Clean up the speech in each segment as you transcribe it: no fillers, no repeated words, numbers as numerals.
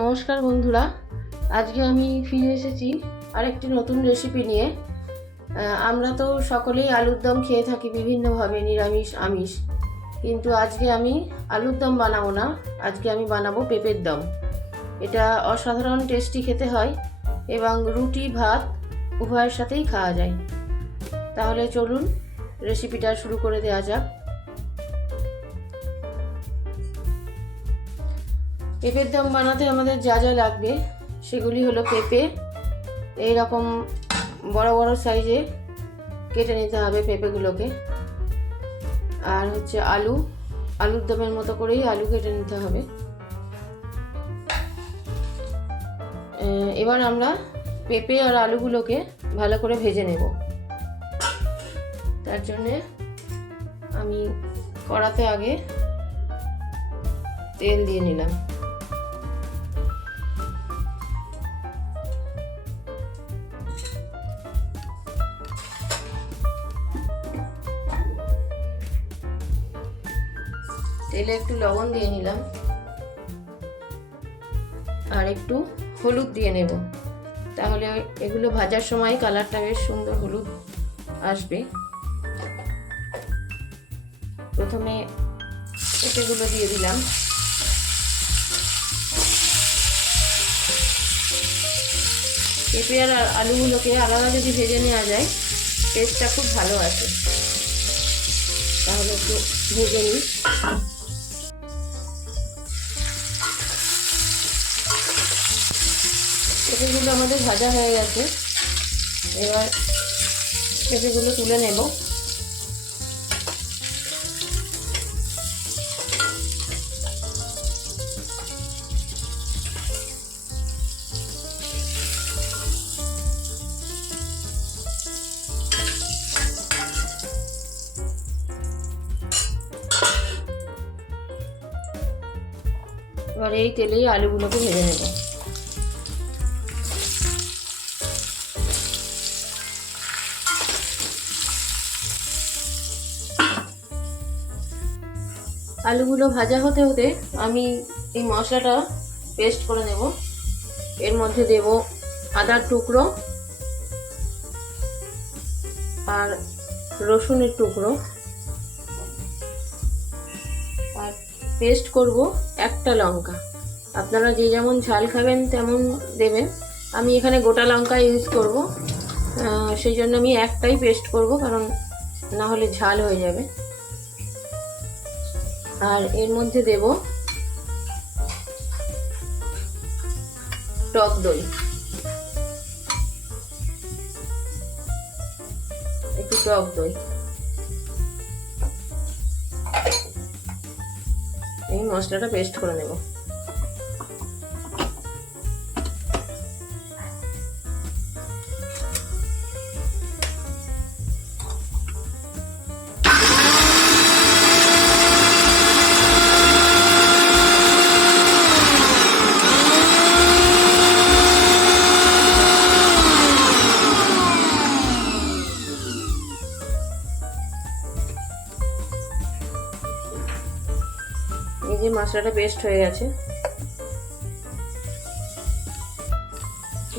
নমস্কার বন্ধুরা, আজকে আমি ফিরে এসেছি আরেকটি নতুন রেসিপি নিয়ে। আমরা তো সকলেই আলুর দম খেয়ে থাকি বিভিন্নভাবে, নিরামিষ আমিষ। কিন্তু আজকে আমি আলুর দম বানাবো না, আজকে আমি বানাবো পেঁপের দম। এটা অসাধারণ টেস্টি খেতে হয় এবং রুটি ভাত উভয়ের সাথেই খাওয়া যায়। তাহলে চলুন রেসিপিটা শুরু করে দেওয়া যাক। পেঁপের দম বানাতে আমাদের যা যা লাগবে সেগুলি হলো পেঁপে এইরকম বড় বড় সাইজে কেটে নিতে হবে পেঁপেগুলোকে, আর হচ্ছে আলুর দমের মতো করেই আলু কেটে নিতে হবে। এবার আমরা পেঁপে আর আলুগুলোকে ভালো করে ভেজে নেব। তার জন্যে আমি কড়াতে আগে তেল দিয়ে নিলাম। তেলে একটু লবণ দিয়ে নিলাম আর একটু হলুদ দিয়ে নেব, তাহলে এগুলো ভাজার সময় কালারটা বেশ সুন্দর হলুদ আসবে। প্রথমে পেঁপেগুলো দিয়ে দিলাম। পেঁপে আর আলুগুলোকে আলাদা যদি ভেজে নেওয়া যায় টেস্টটা খুব ভালো আসে। তাহলে একটু ভেজে নিই। পেঁপেগুলো আমাদের ভাজা হয়ে গেছে, এবার পেঁপেগুলো তুলে নেব। এবার এই তেলেই আলুগুলোকে ভেজে নেব। আলুগুলো ভাজা হতে হতে আমি এই মশলাটা পেস্ট করে নেব। এর মধ্যে দেব আদার টুকরো আর রসুনের টুকরো, আর পেস্ট করব একটা লঙ্কা। আপনারা যে যেমন ঝাল খাবেন তেমন দেবেন। আমি এখানে গোটা লঙ্কা ইউজ করব, সেই জন্য আমি একটাই পেস্ট করব, কারণ না হলে ঝাল হয়ে যাবে। আর এর মধ্যে দেব টক দই, একটু টক দই। এই মশলাটা পেস্ট করে নেব। এই যে মশলাটা পেস্ট হয়ে গেছে,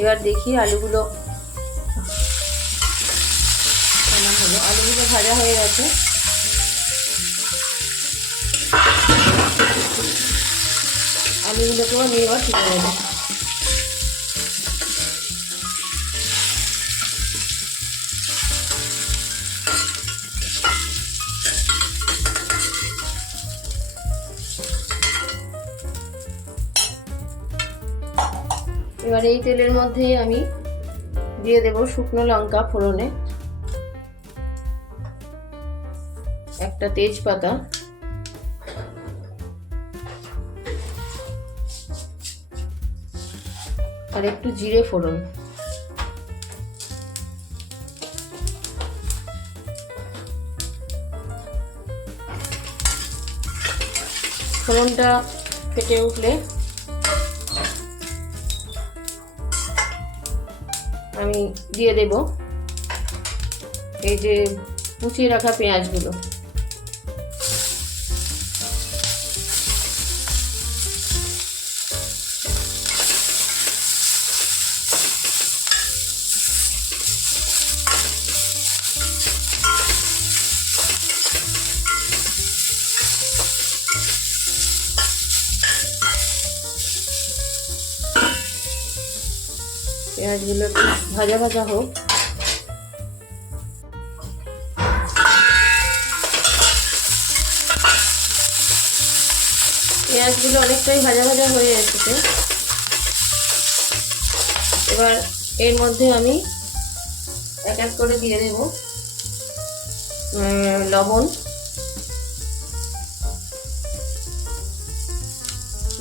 এবার দেখি আলুগুলো কেমন হলো। আলুগুলো ভাজা হয়ে গেছে, আলুগুলোকেও আমি এবার তুলে নেব। এবার এই তেলের মধ্যেই আমি দিয়ে দেব শুকনো লঙ্কা ফোড়নে, একটা তেজপাতা, আর একটু জিরে ফোড়ন। ফোড়নটা ফেটে উঠলে আমি দিয়ে দেব এই যে কুচিয়ে রাখা পেঁয়াজগুলো। পেঁয়াজগুলো একটু ভাজা ভাজা হোক। পেঁয়াজগুলো অনেকটাই ভাজা ভাজা হয়ে এসেছে। এবার এর মধ্যে আমি এক এক করে দিয়ে দেব লবণ।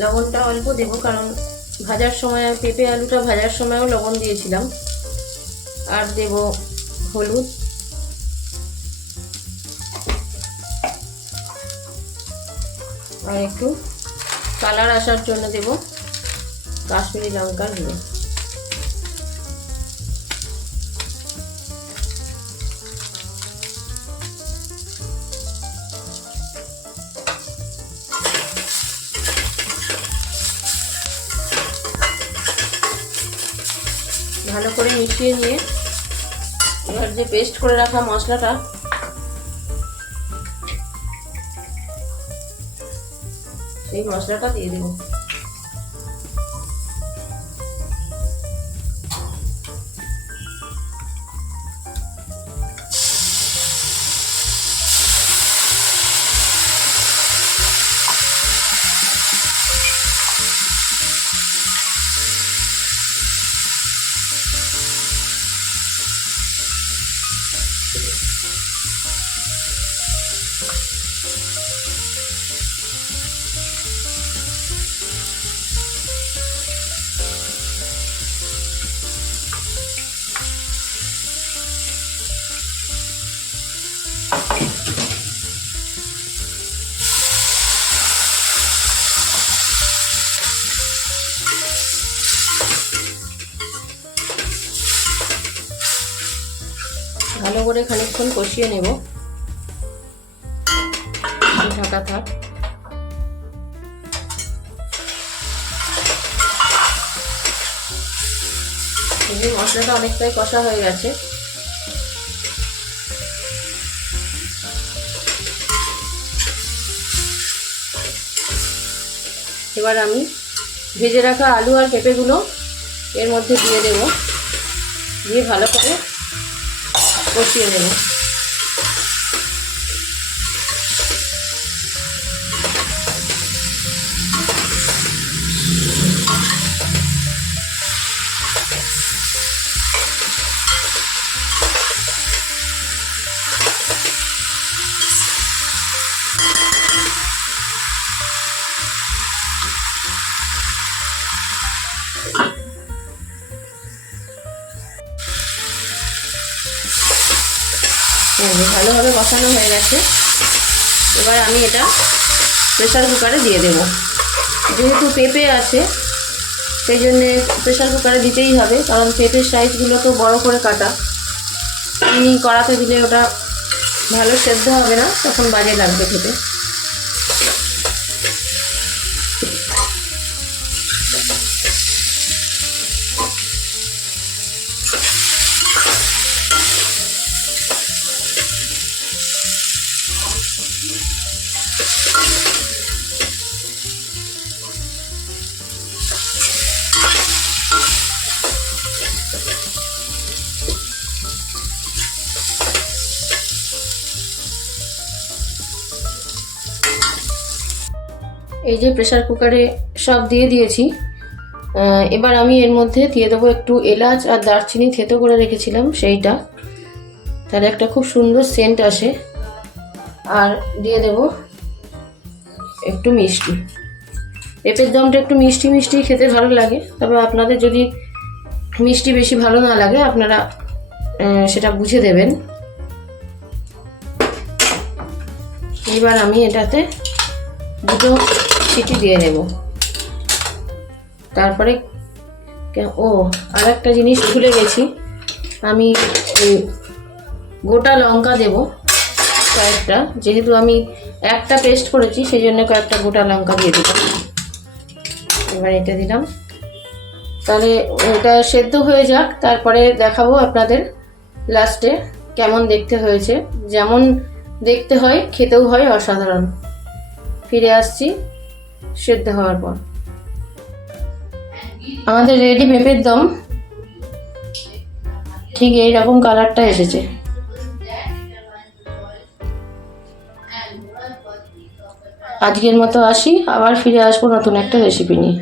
লবণটা অল্প দেব, কারণ ভাজার সময় পেঁপে আলুটা ভাজার সময়ও লবণ দিয়েছিলাম। আর দেব হলুদ, আর একটু কালার আসার জন্য দেব কাশ্মীরি লঙ্কার গুঁড়ো। ভালো করে মিশিয়ে নিয়ে এবার যে পেস্ট করে রাখা মশলাটা সেই মশলাটা দিয়ে দেব। ভালো করে খানিকক্ষণ কষিয়ে নেব, ঢাকা থাক। মশলাটা অনেকটাই কষা হয়ে গেছে। এবার আমি ভেজে রাখা আলু আর পেঁপেগুলো এর মধ্যে দিয়ে দেব, দিয়ে ভালো করে কষিয়ে নেব। ভালোভাবে কষানো হয়ে গেছে। এবার আমি এটা প্রেসার কুকারে দিয়ে দেব। যেহেতু পেঁপে আছে সেই জন্যে প্রেসার কুকারে দিতেই হবে, কারণ পেঁপের সাইজগুলো তো বড় করে কাটা। এমনি কড়াতে দিলে ওটা ভালো সেদ্ধ হবে না, তখন বাজে লাগবে খেতে। এই যে প্রেসার কুকারে সব দিয়ে দিয়েছি। এবার আমি এর মধ্যে দিয়ে দেবো একটু এলাচ আর দারচিনি থেতো করে রেখেছিলাম সেইটা, তাহলে একটা খুব সুন্দর সেন্ট আসে। আর দিয়ে দেব একটু মিষ্টি। পেঁপের দমটা একটু মিষ্টি মিষ্টি খেতে ভালো লাগে, তবে আপনাদের যদি মিষ্টি বেশি ভালো না লাগে আপনারা সেটা বুঝে দেবেন। এবার আমি এটাতে দুটো সিটি দিয়ে দেব। তারপরে আর একটা জিনিস ভুলে গেছি, আমি গোটা লঙ্কা দেব কয়েকটা। যেহেতু আমি একটা পেস্ট করেছি সেই জন্য কয়েকটা গোটা লঙ্কা দিয়ে দিলাম। এবার এটা দিলাম, তাহলে এটা সেদ্ধ হয়ে যাক, তারপরে দেখাবো আপনাদের লাস্টে কেমন দেখতে হয়েছে। যেমন দেখতে হয় খেতেও হয় অসাধারণ। ফিরে আসছি সেদ্ধ হওয়ার পর। আমাদের রেডি পেঁপের দম। ঠিক এইরকম কালারটা এসেছে। আজকের মতো আসি, আবার ফিরে আসবো নতুন একটা রেসিপি নিয়ে।